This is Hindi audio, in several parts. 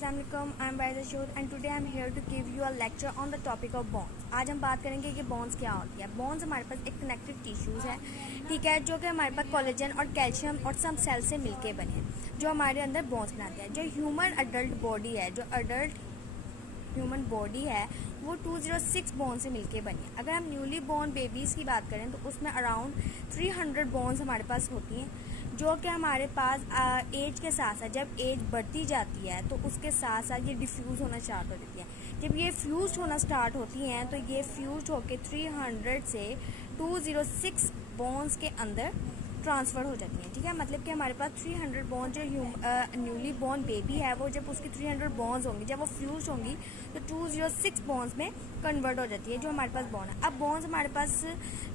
Assalamualaikum, I'm Baida Shood and today I'm here to give you a lecture on the topic of bonds। आज हम बात करेंगे कि bonds क्या होती है। bonds हमारे पास एक कनेक्टिव टिश्यूज़ है, ठीक है, जो कि हमारे पास कोलेजन और कैल्शियम और सम सेल से मिलके बने हैं, जो हमारे अंदर bonds बनाते हैं। जो ह्यूमन अडल्ट बॉडी है, जो अडल्ट ह्यूमन बॉडी है, वो 206 बॉन्ड से मिलके बनी है। अगर हम न्यूली बॉर्न बेबीज़ की बात करें तो उसमें अराउंड 300 बॉन्ड्स हमारे पास होती हैं, जो कि हमारे पास एज के साथ साथ जब एज बढ़ती जाती है तो उसके साथ साथ ये डिफ्यूज़ होना स्टार्ट हो जाती है। जब ये फ्यूज होना स्टार्ट होती हैं तो ये फ्यूज होकर 300 से 206 बॉन्ड्स के अंदर ट्रांसफ़र हो जाती हैं, ठीक है। मतलब कि हमारे पास 300 बॉन्ड जो न्यूली बॉर्न बेबी है, वो जब उसकी 300 बॉन्ड्स होंगी, जब वो फ्यूज होंगी तो 206 बॉन्ड्स में कन्वर्ट हो जाती है, जो हमारे पास बॉन्ड है। अब बॉन्ड्स हमारे पास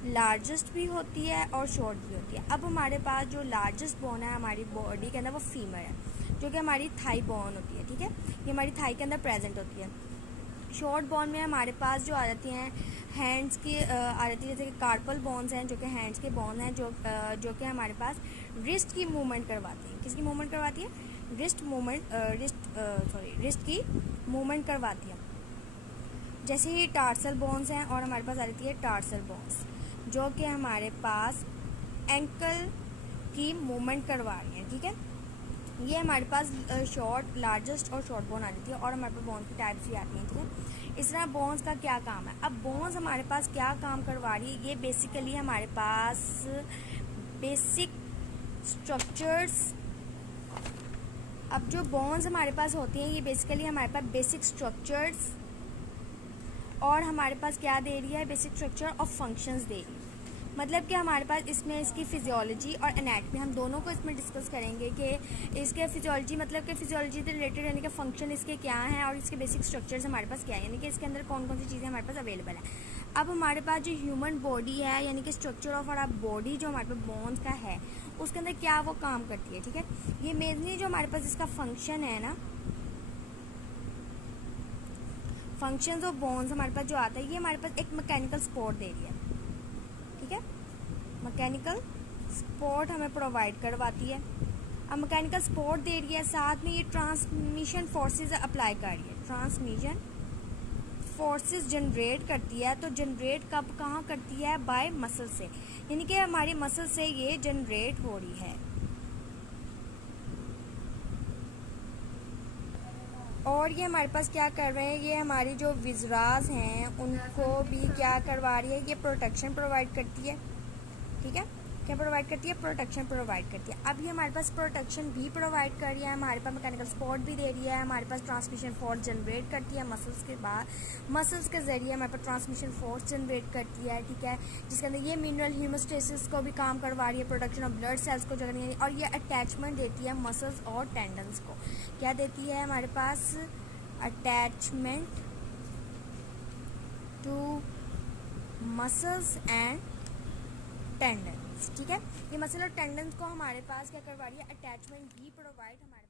लार्जेस्ट भी होती है और शॉर्ट भी होती है। अब हमारे पास जो लार्जेस्ट बॉन्ड है हमारी बॉडी के अंदर, वो फीमर है, जो कि हमारी थाई बॉन्ड होती है, ठीक है। ये हमारी थाई के अंदर प्रेजेंट होती है। शॉर्ट बॉन्ड में हमारे पास जो आ जाती हैं हैंड्स की आ जाती है, जैसे कि कार्पल बॉन्ड्स हैं, जो कि हैंड्स के बॉन्ड हैं, जो कि हमारे पास रिस्ट की मूवमेंट करवाती हैं। किसकी मूवमेंट करवाती है? रिस्ट की मूवमेंट करवाती है। जैसे ही टार्सल बॉन्ड्स हैं और हमारे पास आ जाती है टार्सल बॉन्ड्स, जो कि हमारे पास एंकल की मूवमेंट करवा रही हैं, ठीक है। ये हमारे पास शॉर्ट, लार्जेस्ट और शॉर्ट बोन आ जाती है और हमारे पास बोन्स की टाइप्स भी आती हैं, ठीक है। इस तरह बोन्स का क्या काम है? अब बोन्स हमारे पास क्या काम करवा रही है? ये बेसिकली हमारे पास बेसिक स्ट्रक्चर्स, अब जो बोन्स हमारे पास होती हैं ये बेसिकली हमारे पास बेसिक स्ट्रक्चर्स और हमारे पास क्या दे रही है? बेसिक स्ट्रक्चर ऑफ फंक्शंस दे रही है। मतलब कि हमारे पास इसमें इसकी फिजियोलॉजी और एनाटमी, हम दोनों को इसमें डिस्कस करेंगे कि इसके फिजियोलॉजी, मतलब कि फिजियोलॉजी से रिलेटेड यानी कि फंक्शन इसके क्या हैं और इसके बेसिक स्ट्रक्चर्स हमारे पास क्या है, यानी कि इसके अंदर कौन कौन सी चीज़ें हमारे पास अवेलेबल है। अब हमारे पास जो ह्यूमन बॉडी है, यानी कि स्ट्रक्चर ऑफ आवर बॉडी जो हमारे पास बोन्स का है, उसके अंदर क्या वो काम करती है, ठीक है। ये मेनली जो हमारे पास इसका फंक्शन है ना, फंक्शंस ऑफ बोन्स हमारे पास जो आता है, ये हमारे पास एक मैकेनिकल सपोर्ट दे रही है, ठीक है। मैकेनिकल सपोर्ट हमें प्रोवाइड करवाती है। अब मैकेनिकल सपोर्ट दे रही है, साथ में ये ट्रांसमिशन फोर्सेस अप्लाई कर रही है। ट्रांसमिशन फोर्सेस जनरेट करती है, तो जनरेट कब कहाँ करती है? बाय मसल से, यानी कि हमारी मसल से ये जनरेट हो रही है। और ये हमारे पास क्या कर रहे हैं? ये हमारी जो विजराज हैं उनको भी क्या करवा रही है? ये प्रोटेक्शन प्रोवाइड करती है, ठीक है। क्या प्रोवाइड करती है? प्रोटेक्शन प्रोवाइड करती है। अब ये हमारे पास प्रोटेक्शन भी प्रोवाइड कर रही है, हमारे पास मैकेनिकल सपोर्ट भी दे रही है, हमारे पास ट्रांसमिशन फोर्स जनरेट करती है मसल्स के बाद, मसल्स के जरिए हमारे पास ट्रांसमिशन फोर्स जनरेट करती है, ठीक है, जिसके अंदर ये मिनरल हीमोस्टेसिस को भी काम करवा रही है, प्रोडक्शन ऑफ ब्लड सेल्स को जगह नहीं, और ये अटैचमेंट देती है मसल्स और टेंडन्स को। क्या देती है? हमारे पास attachment to muscles and tendons, ठीक है। ये मसल और टेंडन्स को हमारे पास क्या करवा रही है? अटैचमेंट भी प्रोवाइड हमारे